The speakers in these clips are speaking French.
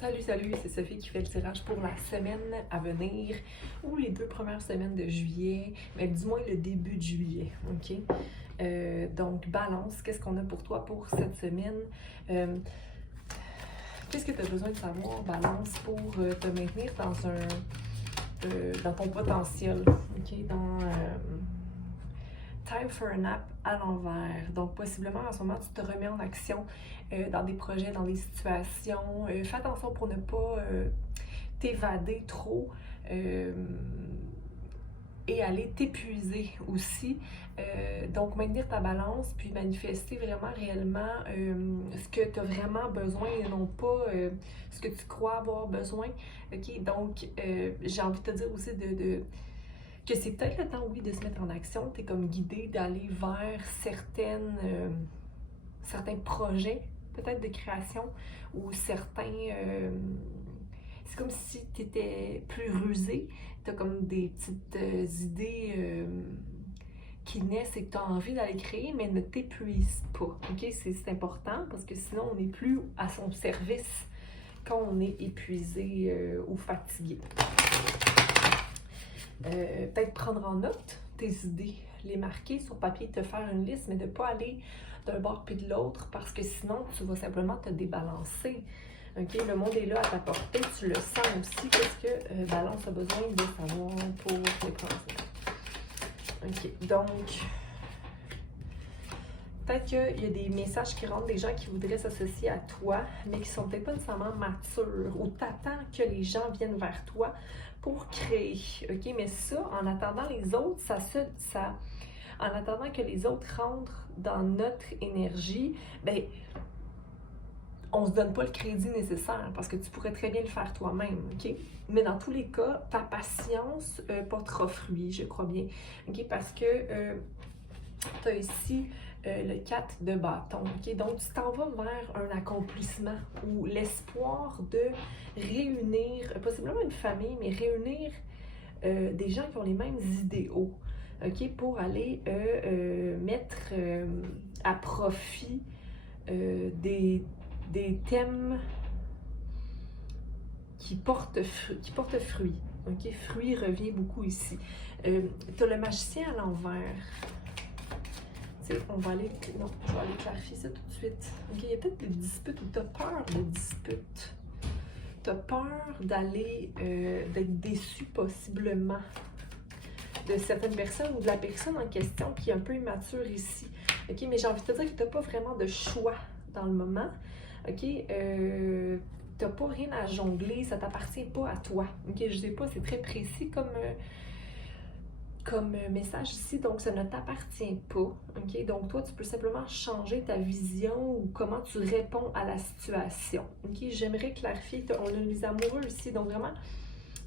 Salut, salut, c'est Sophie qui fait le tirage pour la semaine à venir ou les 2 premières semaines de juillet, mais du moins le début de juillet, ok? Donc, balance, qu'est-ce qu'on a pour toi pour cette semaine? Qu'est-ce que tu as besoin de savoir, balance, pour te maintenir dans ton potentiel, ok? Time for a nap à l'envers. Donc, possiblement, en ce moment, tu te remets en action dans des projets, dans des situations. Fais attention pour ne pas t'évader trop et aller t'épuiser aussi. Donc, maintenir ta balance, puis manifester vraiment réellement ce que tu as vraiment besoin et non pas ce que tu crois avoir besoin. OK? Donc, j'ai envie de te dire aussi que c'est peut-être le temps, oui, de se mettre en action. Tu es comme guidé d'aller vers certains projets, peut-être de création, ou certains... c'est comme si tu étais plus rusé. Tu as comme des petites idées qui naissent et que tu as envie d'aller créer, mais ne t'épuise pas. OK? C'est important parce que sinon, on n'est plus à son service quand on est épuisé ou fatigué. Peut-être prendre en note tes idées, les marquer sur papier, te faire une liste, mais de ne pas aller d'un bord puis de l'autre parce que sinon, tu vas simplement te débalancer. Okay? Le monde est là à ta portée, tu le sens aussi. Qu'est-ce que Balance a besoin de savoir pour les projets? OK, donc, peut-être qu'il y a des messages qui rentrent, des gens qui voudraient s'associer à toi, mais qui sont peut-être pas nécessairement matures, ou t'attends que les gens viennent vers toi pour créer. OK, mais ça, en attendant les autres, en attendant que les autres rentrent dans notre énergie, ben, on se donne pas le crédit nécessaire parce que tu pourrais très bien le faire toi-même, OK? Mais dans tous les cas, ta patience portera fruit, je crois bien, OK? Parce que tu as ici le 4 de bâton, OK? Donc, tu t'en vas vers un accomplissement ou l'espoir de réunir, possiblement une famille, mais réunir des gens qui ont les mêmes idéaux, OK? Pour aller mettre à profit des thèmes qui portent fruit. OK? Fruit revient beaucoup ici. Tu as le magicien à l'envers. On va aller... Non, je vais aller clarifier ça tout de suite. OK? Il y a peut-être des disputes où tu as peur de disputes. Tu as peur d'aller... d'être déçu possiblement de certaines personnes ou de la personne en question qui est un peu immature ici. OK? Mais j'ai envie de te dire que tu n'as pas vraiment de choix dans le moment. OK? T'as pas rien à jongler, ça t'appartient pas à toi. OK? Je sais pas, c'est très précis comme message ici, donc ça ne t'appartient pas. OK? Donc toi, tu peux simplement changer ta vision ou comment tu réponds à la situation. OK? J'aimerais clarifier, on a les amoureux ici, donc vraiment,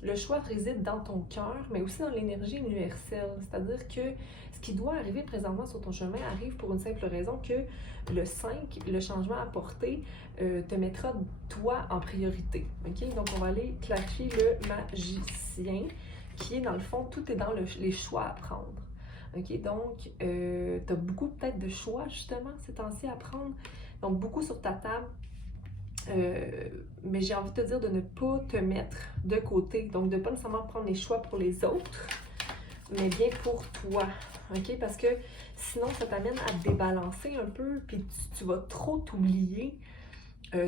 le choix réside dans ton cœur, mais aussi dans l'énergie universelle. C'est-à-dire que ce qui doit arriver présentement sur ton chemin arrive pour une simple raison que le 5, le changement apporté, te mettra toi en priorité. OK? Donc, on va aller clarifier le magicien, qui est dans le fond, tout est dans les choix à prendre. OK? Donc, tu as beaucoup peut-être de choix, justement, ces temps-ci à prendre. Donc, beaucoup sur ta table. Mais j'ai envie de te dire de ne pas te mettre de côté, donc de ne pas nécessairement prendre les choix pour les autres, mais bien pour toi, OK? Parce que sinon, ça t'amène à te débalancer un peu, puis tu vas trop t'oublier,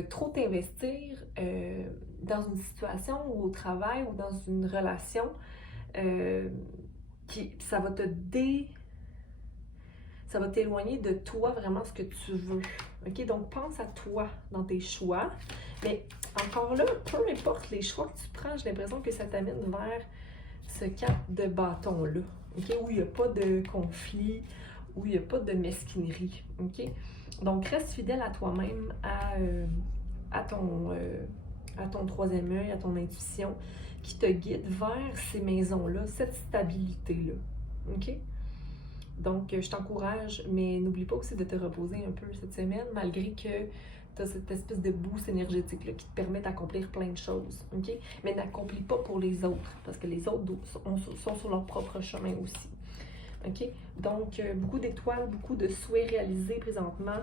trop t'investir dans une situation ou au travail ou dans une relation, ça va ça va t'éloigner de toi vraiment ce que tu veux. OK? Donc, pense à toi dans tes choix. Mais encore là, peu importe les choix que tu prends, j'ai l'impression que ça t'amène vers ce 4 de bâton-là. OK? Où il n'y a pas de conflit, où il n'y a pas de mesquinerie. OK? Donc, reste fidèle à toi-même, à ton troisième œil, à ton intuition, qui te guide vers ces maisons-là, cette stabilité-là. OK? Donc, je t'encourage, mais n'oublie pas aussi de te reposer un peu cette semaine, malgré que tu as cette espèce de boost énergétique-là qui te permet d'accomplir plein de choses, OK? Mais n'accomplis pas pour les autres, parce que les autres sont sur leur propre chemin aussi, OK? Donc, beaucoup d'étoiles, beaucoup de souhaits réalisés présentement.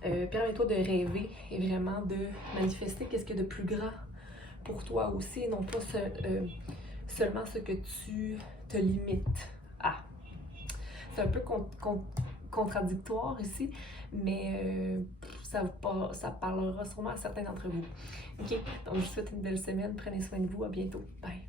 Permets-toi de rêver et vraiment de manifester qu'est-ce qu'il y a de plus grand pour toi aussi, et non pas seulement ce que tu te limites à. C'est un peu contradictoire ici, mais ça parlera sûrement à certains d'entre vous. OK? Donc, je vous souhaite une belle semaine. Prenez soin de vous. À bientôt. Bye!